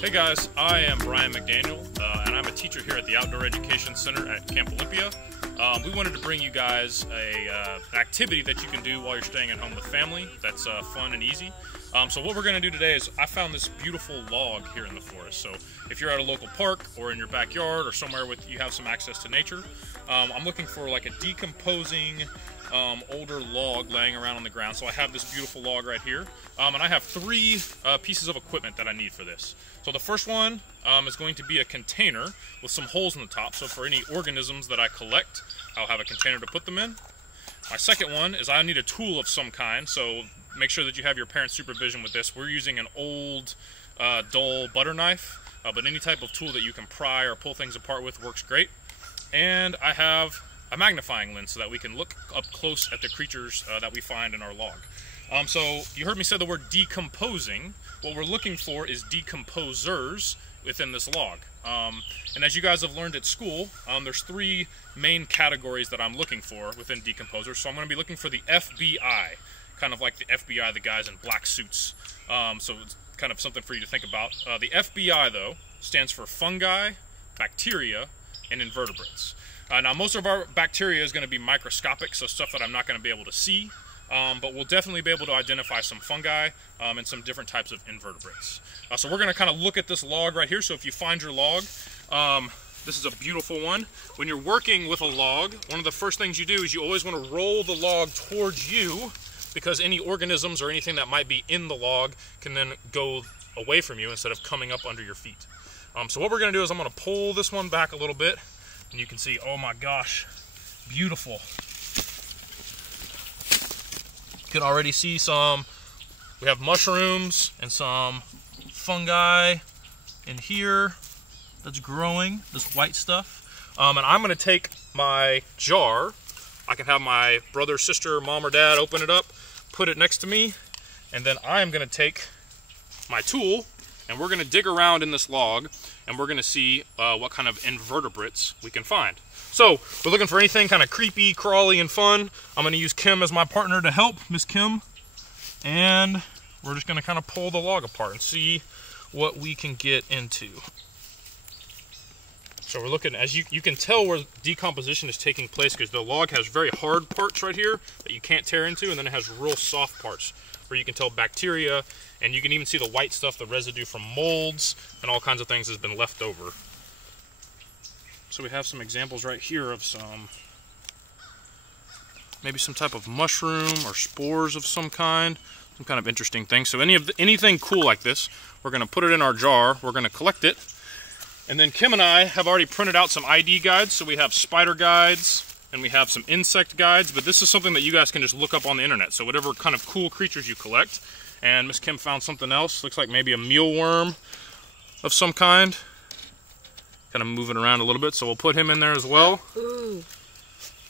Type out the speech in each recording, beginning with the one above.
Hey guys, I am Brian McDaniel, and I'm a teacher here at the Outdoor Education Center at Camp Olympia. We wanted to bring you guys an activity that you can do while you're staying at home with family that's fun and easy. So what we're going to do today is I found this beautiful log here in the forest. So if you're at a local park or in your backyard or somewhere you have some access to nature, I'm looking for like a decomposing older log laying around on the ground. So I have this beautiful log right here, and I have three pieces of equipment that I need for this. So the first one is going to be a container with some holes in the top, so for any organisms that I collect, I'll have a container to put them in. My second one is I need a tool of some kind, so make sure that you have your parents' supervision with this. We're using an old dull butter knife, but any type of tool that you can pry or pull things apart with works great. And I have a magnifying lens so that we can look up close at the creatures that we find in our log. So you heard me say the word decomposing. What we're looking for is decomposers within this log. And as you guys have learned at school, there's three main categories that I'm looking for within decomposers. So I'm going to be looking for the FBI, kind of like the FBI, the guys in black suits. So it's kind of something for you to think about. The FBI, though, stands for fungi, bacteria, and invertebrates. Now, most of our bacteria is going to be microscopic, so stuff that I'm not going to be able to see. But we'll definitely be able to identify some fungi and some different types of invertebrates. So we're going to kind of look at this log right here. So if you find your log, this is a beautiful one. When you're working with a log, one of the first things you do is you always want to roll the log towards you, because any organisms or anything that might be in the log can then go away from you instead of coming up under your feet. So what we're going to do is I'm going to pull this one back a little bit, and you can see, oh my gosh, beautiful. You can already see we have mushrooms and some fungi in here that's growing, this white stuff. And I'm gonna take my jar. I can have my brother, sister, mom, or dad open it up, put it next to me, and then I'm gonna take my tool and we're gonna dig around in this log and we're gonna see what kind of invertebrates we can find. So we're looking for anything kind of creepy, crawly, and fun. I'm going to use Kim as my partner to help, Miss Kim. And we're just going to kind of pull the log apart and see what we can get into. So we're looking, as you can tell where decomposition is taking place, because the log has very hard parts right here that you can't tear into, and then it has real soft parts where you can tell bacteria, and you can even see the white stuff, the residue from molds, and all kinds of things has been left over. So we have some examples right here of maybe some type of mushroom or spores of some kind of interesting thing. So anything cool like this, we're going to put it in our jar, we're going to collect it, and then Kim and I have already printed out some ID guides. So we have spider guides and we have some insect guides, but this is something that you guys can just look up on the internet. So whatever kind of cool creatures you collect, and Miss Kim found something else, looks like maybe a mealworm of some kind. Kind of moving around a little bit, so we'll put him in there as well. Ooh.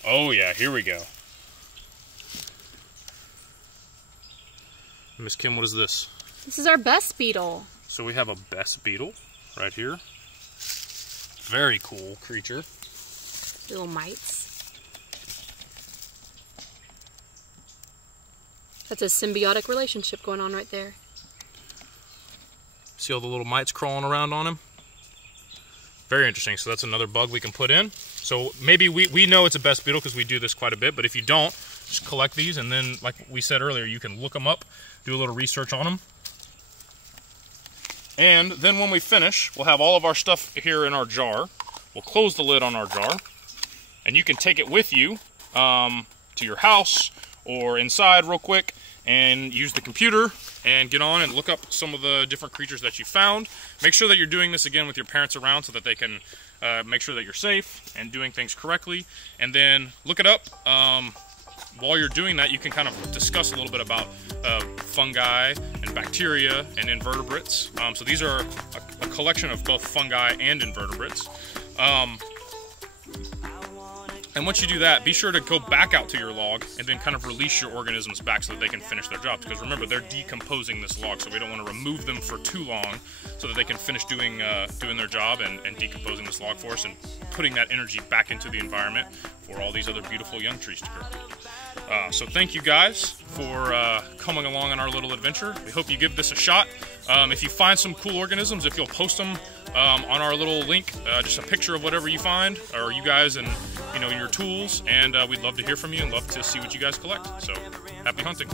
Oh yeah, here we go. Miss Kim, what is this? This is our best beetle. So we have a best beetle right here. Very cool creature. Little mites. That's a symbiotic relationship going on right there. See all the little mites crawling around on him? Very interesting. So that's another bug we can put in. So maybe we know it's a best beetle because we do this quite a bit, but if you don't, just collect these, and then like we said earlier, you can look them up, do a little research on them. And then when we finish, we'll have all of our stuff here in our jar. We'll close the lid on our jar, and you can take it with you to your house or inside real quick and use the computer and get on and look up some of the different creatures that you found. Make sure that you're doing this again with your parents around so that they can make sure that you're safe and doing things correctly. And then look it up. While you're doing that, you can kind of discuss a little bit about fungi and bacteria and invertebrates. So these are a collection of both fungi and invertebrates. And once you do that, be sure to go back out to your log and then kind of release your organisms back so that they can finish their jobs. Because remember, they're decomposing this log, so we don't want to remove them for too long so that they can finish doing their job and decomposing this log for us and putting that energy back into the environment for all these other beautiful young trees to grow. So thank you guys for coming along on our little adventure. We hope you give this a shot. If you find some cool organisms, if you'll post them on our little link, just a picture of whatever you find, or you guys and your tools, and we'd love to hear from you and love to see what you guys collect. So happy hunting.